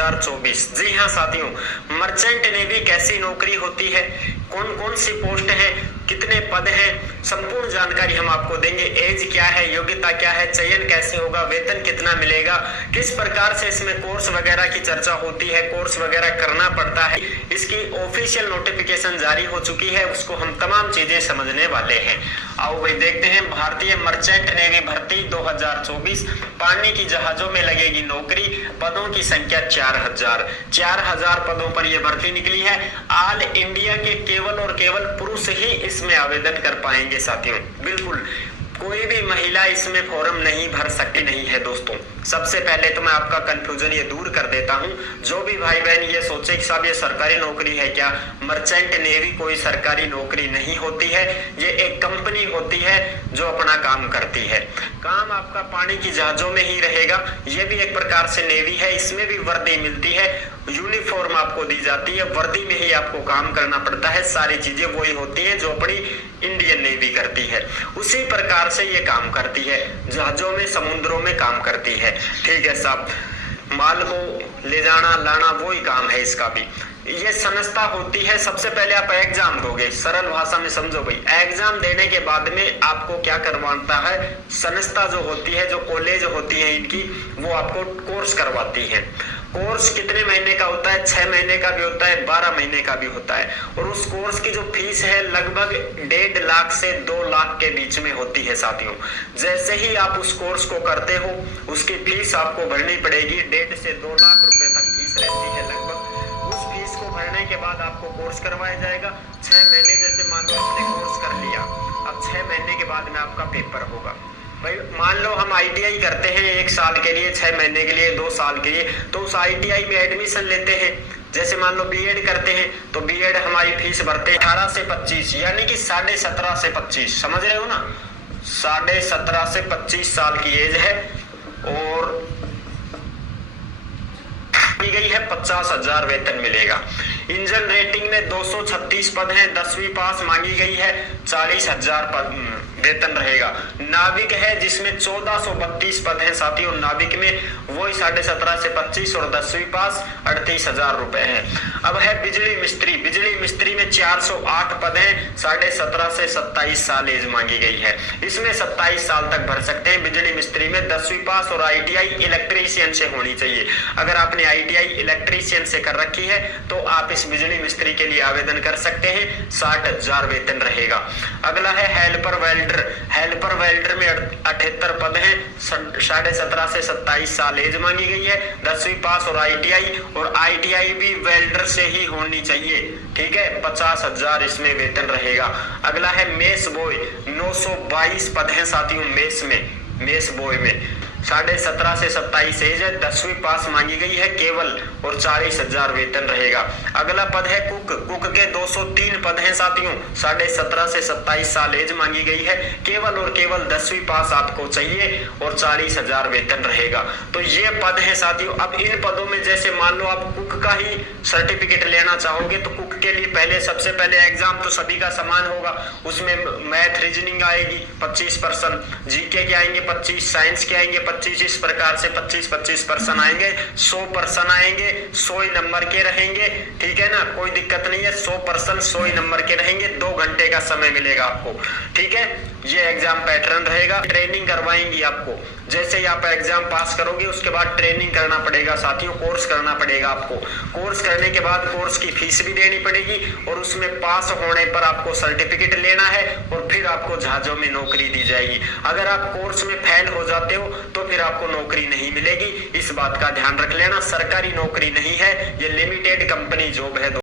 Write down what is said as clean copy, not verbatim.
2024। जी हाँ साथियों, merchant navy कैसी नौकरी होती है, कौन कौन सी पोस्ट है, कितने पद हैं, संपूर्ण जानकारी हम आपको देंगे। एज क्या है, योग्यता क्या है, चयन कैसे होगा, वेतन कितना मिलेगा, किस प्रकार से इसमें कोर्स वगैरह की चर्चा होती है, कोर्स वगैरह करना पड़ता है, इसकी ऑफिशियल नोटिफिकेशन जारी हो चुकी है, उसको हम तमाम चीजें समझने वाले हैं। आओ भाई देखते हैं। भारतीय मर्चेंट नेवी भर्ती 2024, पानी की जहाजों में लगेगी नौकरी, पदों की संख्या 4000 पदों पर यह भर्ती निकली है। ऑल इंडिया के केवल और केवल पुरुष ही इसमें आवेदन कर पाएंगे साथियों। बिल्कुल कोई भी महिला इसमें फॉर्म नहीं भर सकती नहीं है दोस्तों। सबसे पहले तो मैं आपका कंफ्यूजन ये दूर कर देता हूं। जो भी भाई बहन ये सोचे कि साहब ये सरकारी नौकरी है क्या, मर्चेंट नेवी कोई सरकारी नौकरी नहीं होती है। ये एक कंपनी होती है जो अपना काम करती है। काम आपका पानी की जहाजों में ही रहेगा। ये भी एक प्रकार से नेवी है, इसमें भी वर्दी मिलती है, यूनिफॉर्म आपको दी जाती है, वर्दी में ही आपको काम करना पड़ता है। सारी चीजें वही होती है जो अपनी इंडियन नेवी करती है, उसी प्रकार से ये काम करती है, जहाजों में समुद्रों में काम करती है। ठीक है साहब, माल को ले जाना लाना वही काम है इसका भी। ये संस्था होती है। सबसे पहले आप एग्जाम दोगे, सरल भाषा में समझो भाई। एग्जाम देने के बाद में आपको क्या करवाता है, संस्था जो होती है, जो कॉलेज होती है इनकी, वो आपको कोर्स करवाती है। कोर्स कितने महीने का होता है, 6 महीने का भी होता है, 12 महीने का भी होता है। और उस कोर्स की जो फीस है लगभग 1.5 लाख से 2 लाख के बीच में होती है साथियों। जैसे ही आप उस कोर्स को करते हो उसकी फीस आपको भरनी पड़ेगी। 1.5 से 2 लाख रुपए तक फीस रहती है लगभग। उस फीस को भरने के बाद आपको कोर्स करवाया जाएगा। 6 महीने जैसे मान लो आपने कोर्स कर लिया, अब 6 महीने के बाद में आपका पेपर होगा। भाई मान लो हम आईटीआई करते हैं 1 साल के लिए, 6 महीने के लिए, 2 साल के लिए, तो उस आईटीआई में एडमिशन लेते हैं। जैसे मान लो बीएड करते हैं तो बीएड हमारी फीस भरते हैं 18 से 25, यानी कि 17.5 से 25, समझ रहे हो ना। 17.5 से 25 साल की एज है और की गई है 50,000 वेतन मिलेगा। इंजन रेटिंग में 236 पद हैं, 10वीं पास मांगी गई है, 40,000 पद वेतन रहेगा। नाविक है जिसमें 1432 पद हैं साथियों, नाविक में वही 17.5 से 25 और 10वीं पास 38,000 रुपए है। अब है बिजली मिस्त्री। बिजली मिस्त्री में 408 पद हैं, 17.5 से 27 साल एज मांगी गई है। इसमें 27 साल तक भर सकते हैं बिजली मिस्त्री में, 10वीं पास और आईटीआई इलेक्ट्रीशियन से होनी चाहिए। अगर आपने आईटीआई इलेक्ट्रीशियन से कर रखी है तो आप इस बिजली मिस्त्री के लिए आवेदन कर सकते हैं, 60,000 वेतन रहेगा। अगला है हेल्पर वेल्डर। हेल्पर वेल्डर में 78 पद हैं, 17.5 से 27 साल एज मांगी गई है, 10वीं पास और आईटीआई भी वेल्डर से ही होनी चाहिए। ठीक है, 50,000 इसमें वेतन रहेगा। अगला है मेस बॉय। 922 पद हैं साथियों मेस बॉय में, 17.5 से 27 एज है, 10वीं पास मांगी गई है केवल और 40,000 वेतन रहेगा। अगला पद है कुक। कुक के 203 पद हैं साथियों, 17.5 से 27 साल एज मांगी गई है, केवल और केवल 10वीं पास आपको चाहिए और 40,000 वेतन रहेगा। तो ये पद हैं साथियों। अब इन पदों में जैसे मान लो आप कुक का ही सर्टिफिकेट लेना चाहोगे तो कुक के लिए पहले सबसे पहले एग्जाम तो सभी का समान होगा। उसमें मैथ रीजनिंग आएगी 25%, जीके के आएंगे 25, साइंस के आएंगे 25, इस प्रकार से 25% आएंगे, 100% आएंगे, 100 ही नंबर के रहेंगे। ठीक है ना, कोई दिक्कत नहीं है, 100% 100 ही नंबर के रहेंगे। 2 घंटे का समय मिलेगा आपको। ठीक है, ये एग्जाम पैटर्न रहेगा। ट्रेनिंग करवाएंगी आपको, जैसे ही आप एग्जाम पास करोगे उसके बाद ट्रेनिंग करना पड़ेगा साथियों, कोर्स करना पड़ेगा आपको। कोर्स करने के बाद कोर्स की फीस भी देनी पड़ेगी और उसमें पास होने पर आपको सर्टिफिकेट लेना है और फिर आपको जहाजों में नौकरी दी जाएगी। अगर आप कोर्स में फेल हो जाते हो तो फिर आपको नौकरी नहीं मिलेगी। इस बात का ध्यान रख लेना, सरकारी नौकरी नहीं है, ये लिमिटेड कंपनी जॉब है।